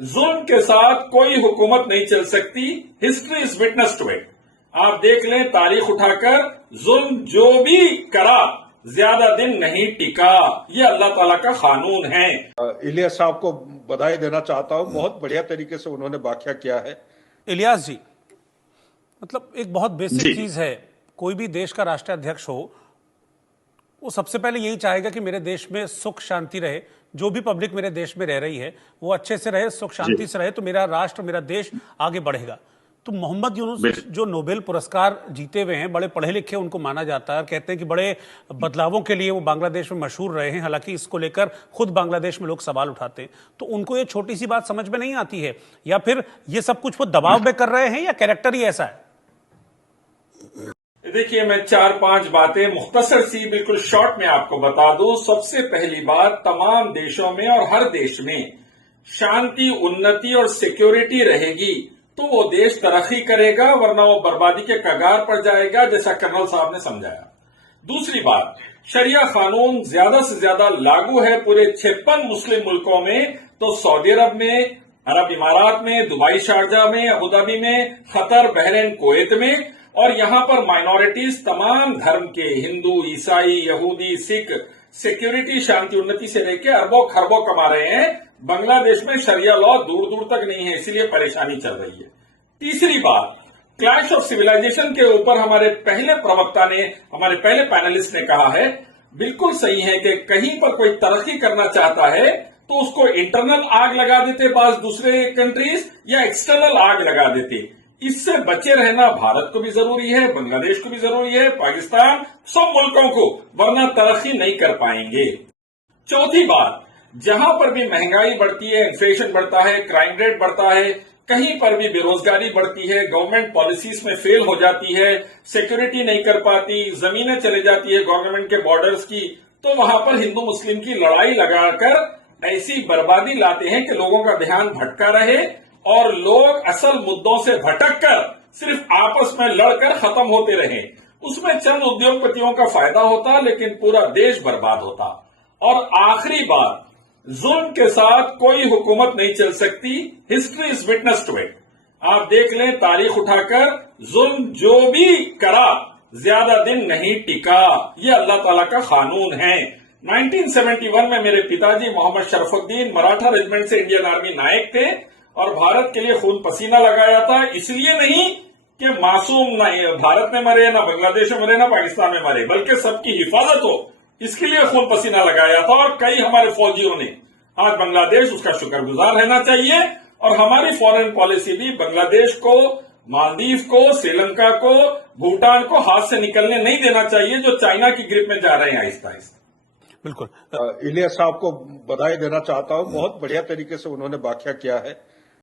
जुल्म के साथ कोई हुकूमत नहीं चल सकती। History is witness to it. आप देख लें तारीख उठाकर, जुल्म जो भी करा ज्यादा दिन नहीं टिका। ये अल्लाह ताला का कानून है। इलियास साहब को बधाई देना चाहता हूं, बहुत बढ़िया तरीके से उन्होंने व्याख्या किया है। इलियास जी, मतलब एक बहुत बेसिक जी। चीज है, कोई भी देश का राष्ट्राध्यक्ष हो वो सबसे पहले यही चाहेगा कि मेरे देश में सुख शांति रहे, जो भी पब्लिक मेरे देश में रह रही है वो अच्छे से रहे, सुख शांति से रहे, तो मेरा राष्ट्र, मेरा देश आगे बढ़ेगा। तो मोहम्मद यूनुस जो नोबेल पुरस्कार जीते हुए हैं, बड़े पढ़े लिखे उनको माना जाता है, कहते हैं कि बड़े बदलावों के लिए वो बांग्लादेश में मशहूर रहे हैं, हालांकि इसको लेकर खुद बांग्लादेश में लोग सवाल उठाते हैं। तो उनको ये छोटी सी बात समझ में नहीं आती है, या फिर ये सब कुछ वो दबाव में कर रहे हैं, या कैरेक्टर ही ऐसा है? देखिए, मैं 4-5 बातें मुख्तसर सी बिल्कुल शॉर्ट में आपको बता दूं। सबसे पहली बात, तमाम देशों में और हर देश में शांति, उन्नति और सिक्योरिटी रहेगी तो वो देश तरक्की करेगा, वरना वो बर्बादी के कगार पर जाएगा, जैसा कर्नल साहब ने समझाया। दूसरी बात, शरिया कानून ज्यादा से ज्यादा लागू है पूरे 56 मुस्लिम मुल्कों में, तो सऊदी अरब में, अरब इमारात में, दुबई शारजा में, अबुधाबी में, कतर, बहरीन, कुवैत में। और यहां पर माइनॉरिटीज तमाम धर्म के, हिंदू, ईसाई, यहूदी, सिख, सिक्योरिटी, शांति, उन्नति से लेकर अरबों खरबों कमा रहे हैं। बांग्लादेश में शरिया लॉ दूर दूर तक नहीं है, इसलिए परेशानी चल रही है। तीसरी बात, क्लैश ऑफ सिविलाइजेशन के ऊपर हमारे पहले प्रवक्ता ने, हमारे पहले पैनलिस्ट ने कहा है, बिल्कुल सही है कि कहीं पर कोई तरक्की करना चाहता है तो उसको इंटरनल आग लगा देते बाज दूसरे कंट्रीज, या एक्सटर्नल आग लगा देते। इससे बचे रहना भारत को भी जरूरी है, बांग्लादेश को भी जरूरी है, पाकिस्तान, सब मुल्कों को, वरना तरक्की नहीं कर पाएंगे। चौथी बात, जहां पर भी महंगाई बढ़ती है, इन्फ्लेशन बढ़ता है, क्राइम रेट बढ़ता है, कहीं पर भी बेरोजगारी बढ़ती है, गवर्नमेंट पॉलिसीज में फेल हो जाती है, सिक्योरिटी नहीं कर पाती, जमीनें चले जाती है गवर्नमेंट के बॉर्डर्स की, तो वहां पर हिंदू मुस्लिम की लड़ाई लगाकर ऐसी बर्बादी लाते हैं कि लोगों का ध्यान भटका रहे और लोग असल मुद्दों से भटककर सिर्फ आपस में लड़कर खत्म होते रहे। उसमें चंद उद्योगपतियों का फायदा होता, लेकिन पूरा देश बर्बाद होता। और आखिरी बात, जुल्म के साथ कोई हुकूमत नहीं चल सकती। History is witness to it. आप देख लें तारीख उठाकर, जुल्म जो भी करा ज्यादा दिन नहीं टिका। ये अल्लाह ताला का कानून है। 1971 में मेरे पिताजी मोहम्मद शरफुद्दीन मराठा रेजिमेंट से इंडियन आर्मी नायक थे और भारत के लिए खून पसीना लगाया था। इसलिए नहीं कि मासूम भारत में मरे, ना बांग्लादेश में मरे, ना पाकिस्तान में मरे, बल्कि सबकी हिफाजत हो, इसके लिए खून पसीना लगाया था। और कई हमारे फौजियों ने, आज बांग्लादेश उसका शुक्रगुजार रहना चाहिए। और हमारी फॉरेन पॉलिसी भी बांग्लादेश को, मालदीव को, श्रीलंका को, भूटान को हाथ से निकलने नहीं देना चाहिए, जो चाइना की ग्रिप में जा रहे हैं आहिस्ता आहिस्ता। बिल्कुल। इलियास साहब को बधाई देना चाहता हूं, बहुत बढ़िया तरीके से उन्होंने व्याख्या किया है।